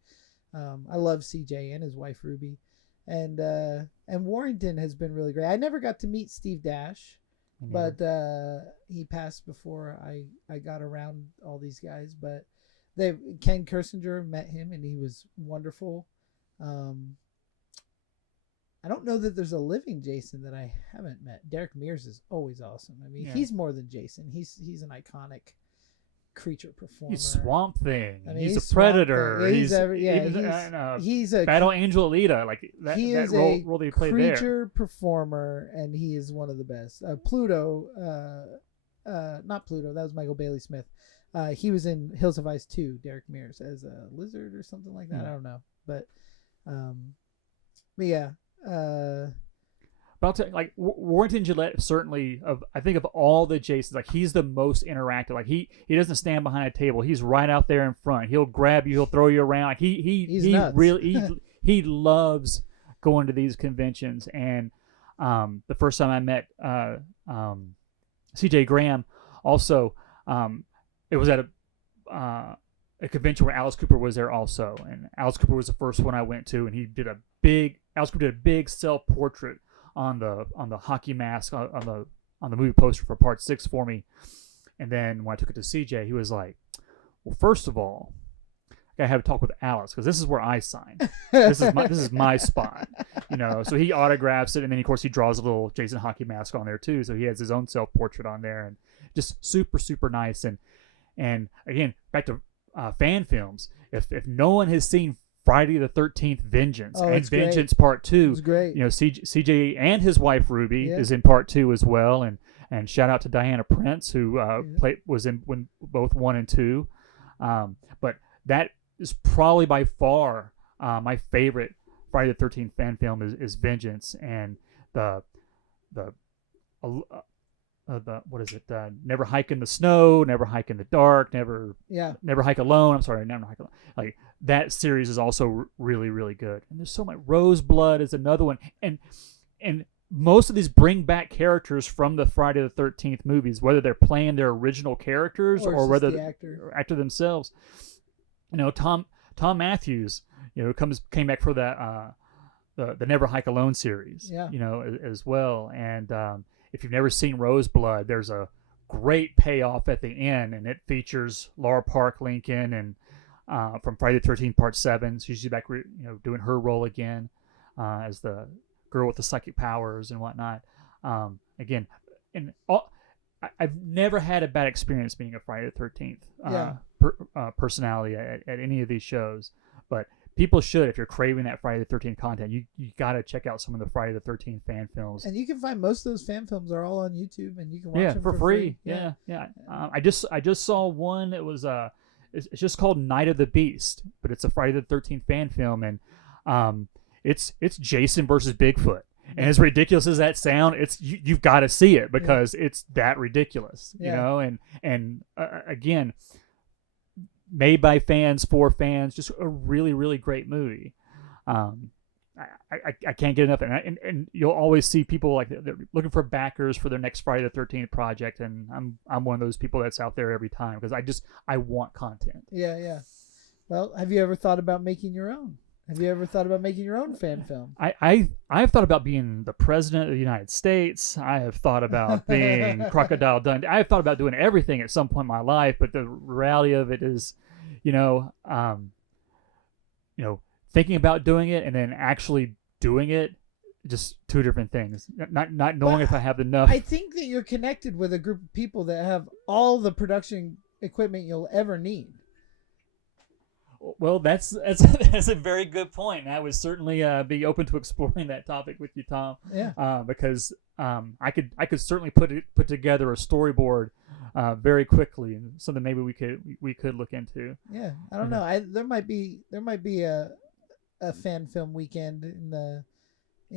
I love CJ and his wife Ruby, and Warrington has been really great. I never got to meet Steve Dash, but he passed before I got around all these guys. But Ken Kersinger, met him, and he was wonderful. I don't know that there's a living Jason that I haven't met. Derek Mears is always awesome. I mean, he's more than Jason. He's an iconic creature performer. He's Swamp Thing. I mean, he's a predator. He's a Battle Angel Alita. Like that. He that is role that he played there. Creature performer, and he is one of the best. Pluto, not Pluto. That was Michael Bailey Smith. He was in Hills of Ice 2. Derek Mears as a lizard or something like that. I don't know, but yeah. But I'll tell you, like Warrington Gillette, certainly I think of all the Jasons, like he's the most interactive. Like he doesn't stand behind a table. He's right out there in front. He'll grab you. He'll throw you around. Like he really he loves going to these conventions. And the first time I met CJ Graham, also it was at a convention where Alice Cooper was there also, and Alice Cooper was the first one I went to, and Alice Cooper did a big self-portrait on the hockey mask on the movie poster for Part 6 for me. And then when I took it to CJ, he was like, "Well, first of all, gotta have a talk with Alice because this is where I sign. This is my spot. So he autographs it, and then of course he draws a little Jason hockey mask on there too. So he has his own self-portrait on there, and just super, super nice. And again, back to fan films. If no one has seen Friday the 13th Vengeance and Vengeance Part 2, it's great. CJ and his wife Ruby is in Part 2 as well, and shout out to Diana Prince who was in both 1 and 2. But that is probably by far my favorite Friday the 13th fan film is Vengeance, and the what is it? Never Hike in the Snow, Never Hike in the Dark, Never Hike Alone. I'm sorry, Never Hike Alone. Like that series is also really, really good. And there's so much. Roseblood is another one, and most of these bring back characters from the Friday the 13th movies, whether they're playing their original characters or whether the actor themselves. Tom Matthews, came back for that the Never Hike Alone series, as well. And if you've never seen Roseblood, there's a great payoff at the end, and it features Laura Park Lincoln and from Friday the 13th Part 7. So she's back, doing her role again as the girl with the psychic powers and whatnot. Again, I've never had a bad experience being a Friday the 13th personality at any of these shows, but people should, if you're craving that Friday the 13th content, you got to check out some of the Friday the 13th fan films. And you can find most of those fan films are all on YouTube, and you can watch them for free. Yeah. I just saw one that was it's just called Night of the Beast, but it's a Friday the 13th fan film, and it's Jason versus Bigfoot. And as ridiculous as that sound, it's you've got to see it because it's that ridiculous, and again, made by fans for fans, just a really, really great movie. I can't get enough, and you'll always see people like they're looking for backers for their next Friday the 13th project, and I'm one of those people that's out there every time because I want content. Yeah. Well, have you ever thought about making your own? Have you ever thought about making your own fan film? I've thought about being the president of the United States. I have thought about being Crocodile Dundee. I've thought about doing everything at some point in my life, but the reality of it is, thinking about doing it and then actually doing it, just two different things. Not knowing if I have enough. I think that you're connected with a group of people that have all the production equipment you'll ever need. Well, that's a very good point. I would certainly be open to exploring that topic with you, Tom. Yeah. Because I could certainly put together a storyboard very quickly, and something maybe we could look into. Yeah, I don't know. There might be a fan film weekend in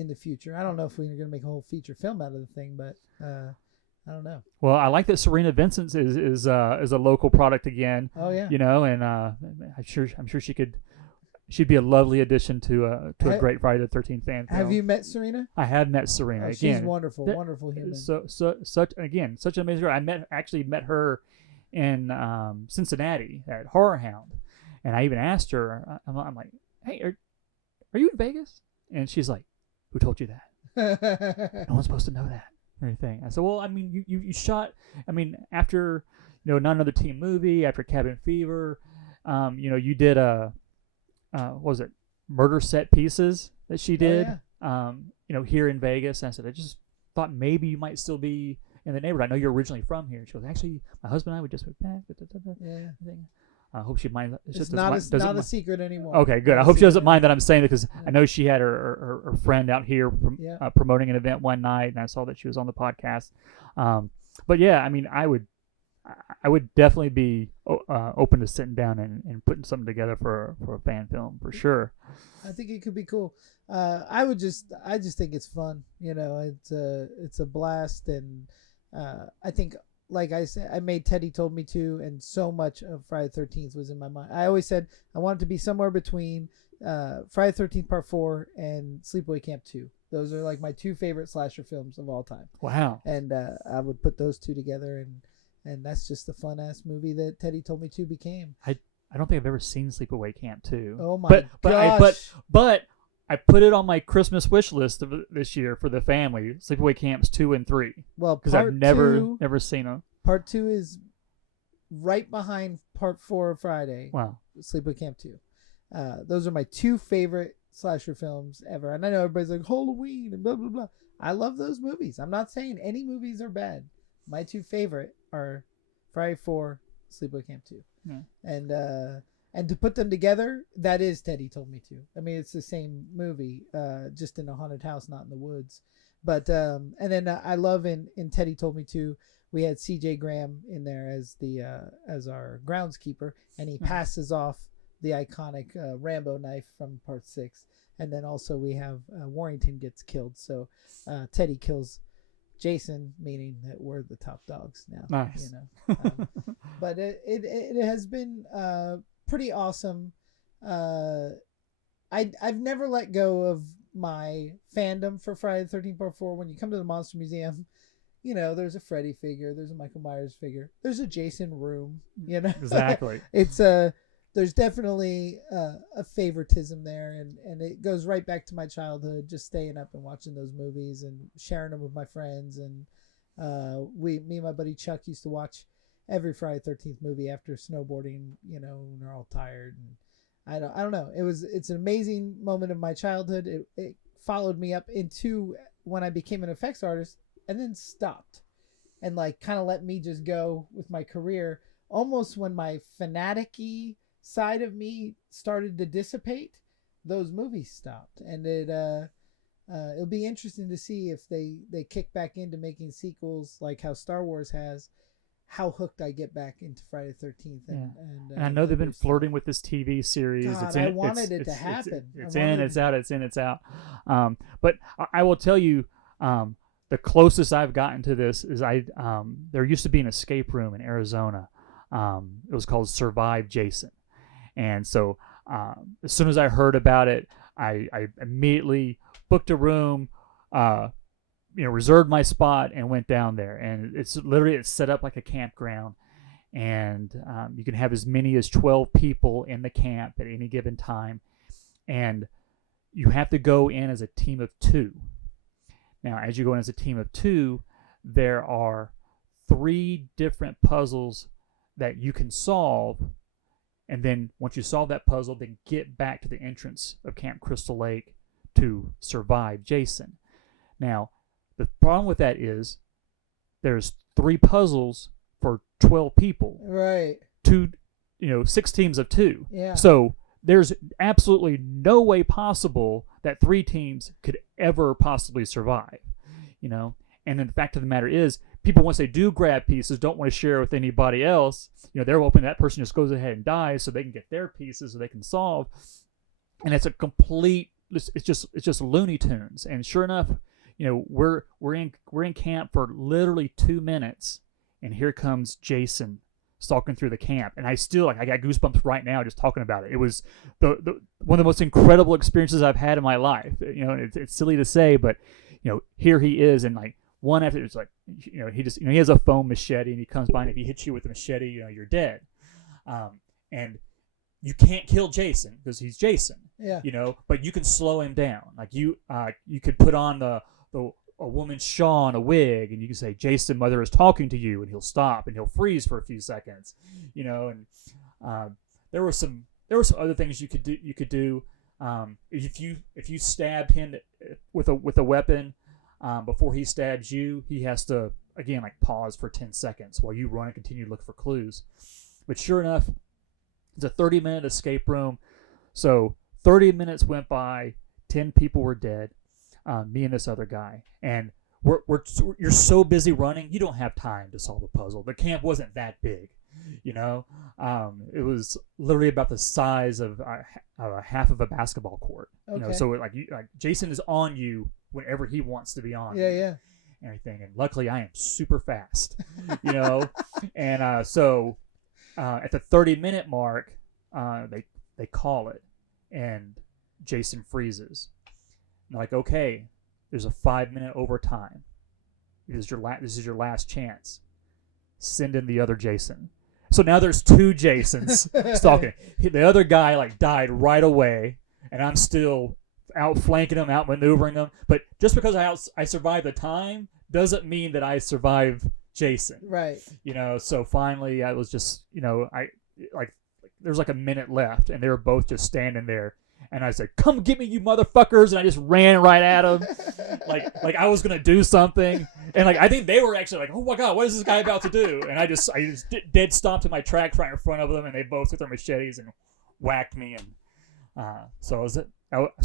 the future. I don't know if we're going to make a whole feature film out of the thing, but I don't know. Well, I like that Serena Vincent is a local product again. Oh yeah. And I'm sure she'd be a lovely addition to a great Friday the 13th fan film. Have you met Serena? I have met Serena. She's wonderful, wonderful human. Such an amazing girl. I actually met her in Cincinnati at Horror Hound, and I even asked her. I'm like, hey, are you in Vegas? And she's like, who told you that? No one's supposed to know that. Everything. I said, well, I mean, you shot. I mean, after Not Another Teen Movie, after Cabin Fever, you did what was it, Murder Set Pieces that she did. Oh, yeah. Here in Vegas. And I said, I just thought maybe you might still be in the neighborhood. I know you're originally from here. She goes, actually, my husband and I would just move back. Yeah. I hope she mind. It's not a secret anymore. Okay, good. I hope she doesn't mind that I'm saying it because I know she had her friend out here promoting an event one night, and I saw that she was on the podcast. But yeah, I mean, I would definitely be open to sitting down and putting something together for a fan film for sure. I think it could be cool. I just think it's fun. It's a blast, and I think. Like I said, I made Teddy Told Me To, and so much of Friday the 13th was in my mind. I always said I wanted to be somewhere between Friday the 13th Part 4 and Sleepaway Camp 2. Those are like my two favorite slasher films of all time. Wow. And I would put those two together, and that's just the fun-ass movie that Teddy Told Me To became. I don't think I've ever seen Sleepaway Camp 2. Oh my gosh. But I put it on my Christmas wish list of this year for the family. Sleepaway Camps 2 and 3. Well, because I've never seen them. Part 2 is right behind part 4 of Friday. Wow. Sleepaway Camp 2. Those are my 2 favorite slasher films ever. And I know everybody's like Halloween and blah blah blah. I love those movies. I'm not saying any movies are bad. My 2 favorite are Friday 4, Sleepaway Camp 2. Yeah. And to put them together, that is Teddy Told Me To. I mean, it's the same movie, just in a haunted house, not in the woods. But and then I love in Teddy Told Me To, we had C.J. Graham in there as our groundskeeper, and he passes off the iconic Rambo knife from part 6. And then also we have Warrington gets killed, so Teddy kills Jason, meaning that we're the top dogs now. Nice. But it has been pretty awesome. I've never let go of my fandom for Friday the 13th Part 4. When you come to the Monster Museum, there's a Freddy figure, there's a Michael Myers figure, there's a Jason room. Exactly. It's there's definitely a favoritism there, and it goes right back to my childhood, just staying up and watching those movies and sharing them with my friends. And me and my buddy Chuck used to watch every Friday the 13th movie after snowboarding, when we're all tired. And I don't know. It's an amazing moment of my childhood. It followed me up into when I became an effects artist, and then stopped, and kind of let me just go with my career. Almost when my fanatic-y side of me started to dissipate, those movies stopped. And it'll be interesting to see if they kick back into making sequels like how Star Wars has, how hooked I get back into Friday the 13th. And I know they've been flirting with this TV series. God, I wanted it to happen. It's in, it's out, it's in, it's out. But I will tell you, the closest I've gotten to this is there used to be an escape room in Arizona. It was called Survive Jason. And so as soon as I heard about it, I immediately booked a room, reserved my spot, and went down there. And it's set up like a campground. And you can have as many as 12 people in the camp at any given time. And you have to go in as a team of 2. Now, as you go in as a team of 2, there are 3 different puzzles that you can solve. And then once you solve that puzzle, then get back to the entrance of Camp Crystal Lake to survive Jason. Now, the problem with that is there's 3 puzzles for 12 people. Right. 6 teams of 2. Yeah. So there's absolutely no way possible that 3 teams could ever possibly survive. And then the fact of the matter is, people, once they do grab pieces, don't want to share with anybody else. They're hoping that person just goes ahead and dies so they can get their pieces so they can solve. And it's a complete, it's just Looney Tunes. And sure enough, we're in camp for literally 2 minutes, and here comes Jason stalking through the camp. And I got goosebumps right now just talking about it. It was one of the most incredible experiences I've had in my life. It's silly to say, but here he is, and one after, it's he has a foam machete, and he comes by, and if he hits you with a machete, you're dead. And you can't kill Jason because he's Jason. Yeah. But you can slow him down. You could put on a woman's shawl and a wig, and you can say, "Jason, mother is talking to you," and he'll stop and he'll freeze for a few seconds. And there were some other things you could do. If you stabbed him with a weapon before he stabs you, he has to again pause for 10 seconds while you run and continue to look for clues. But sure enough, it's a 30-minute escape room. So 30 minutes went by, 10 people were dead, me and this other guy, and you're so busy running, you don't have time to solve a puzzle. The camp wasn't that big. It was literally about the size of half of a basketball court. Okay. So Jason is on you whenever he wants to be on. Yeah. Everything, and luckily I am super fast. And so at the 30-minute mark, they call it, and Jason freezes. And they're okay, there's a 5-minute overtime. This is your last chance. Send in the other Jason. So now there's 2 Jasons stalking. The other guy died right away, and I'm still outflanking him, outmaneuvering him. But just because I survived the time doesn't mean that I survived Jason. Right. You know, so finally I was just, you know, there's like a minute left, and they were both just standing there. And I said, "Come get me, you motherfuckers!" And I just ran right at them, like I was gonna do something. And like I think they were actually like, "Oh my god, what is this guy about to do?" And I just dead stopped in my tracks right in front of them, and they both took their machetes and whacked me. And so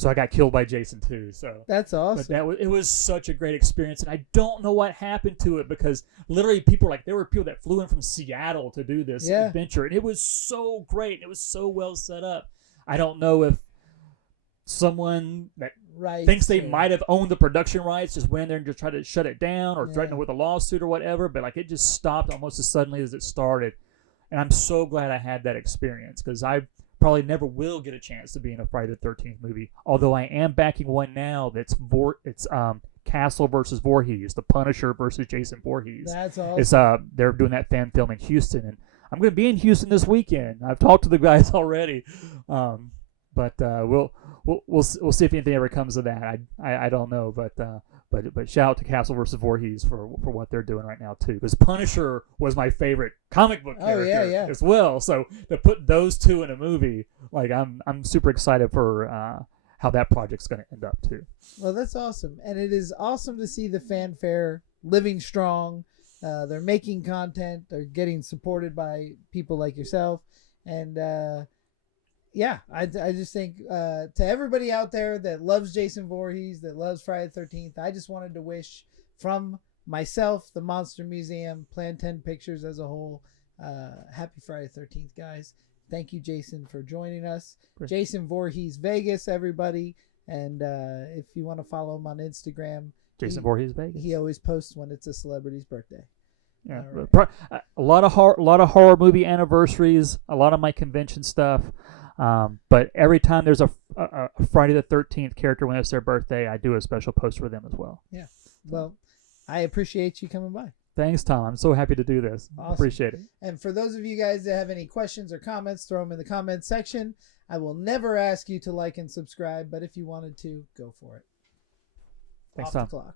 I got killed by Jason too. So that's awesome. But it was such a great experience, and I don't know what happened to it, because literally there were people that flew in from Seattle to do this adventure, and it was so great. It was so well set up. I don't know if someone that thinks they might have owned the production rights just went there and just tried to shut it down or threatened with a lawsuit or whatever, but like it just stopped almost as suddenly as it started. And I'm so glad I had that experience, because I probably never will get a chance to be in a Friday the 13th movie, although I am backing one now that's Castle versus Voorhees, the Punisher versus Jason Voorhees. That's awesome. It's they're doing that fan film in Houston, and I'm going to be in Houston this weekend. I've talked to the guys already. But we'll see if anything ever comes of that. I don't know, but shout out to Castle versus Voorhees for what they're doing right now too. Because Punisher was my favorite comic book character as well. So to put those two in a movie, like I'm super excited for how that project's going to end up too. Well, that's awesome, and it is awesome to see the fanfare living strong. They're making content. They're getting supported by people like yourself, and. Yeah, I just think to everybody out there that loves Jason Voorhees, that loves Friday the 13th, I just wanted to wish from myself, the Monster Museum, Plan 10 Pictures as a whole, happy Friday the 13th, guys. Thank you, Jason, for joining us. Jason Voorhees Vegas, everybody. And if you want to follow him on Instagram, Jason Voorhees Vegas. He always posts when it's a celebrity's birthday. Yeah, right. A lot of horror movie anniversaries, a lot of my convention stuff. But every time there's a Friday the 13th character when it's their birthday, I do a special post for them as well. Yeah. Well, I appreciate you coming by. Thanks, Tom. I'm so happy to do this. Awesome. Appreciate it. And for those of you guys that have any questions or comments, throw them in the comments section. I will never ask you to like and subscribe, but if you wanted to, go for it. Thanks, Off Tom. the clock.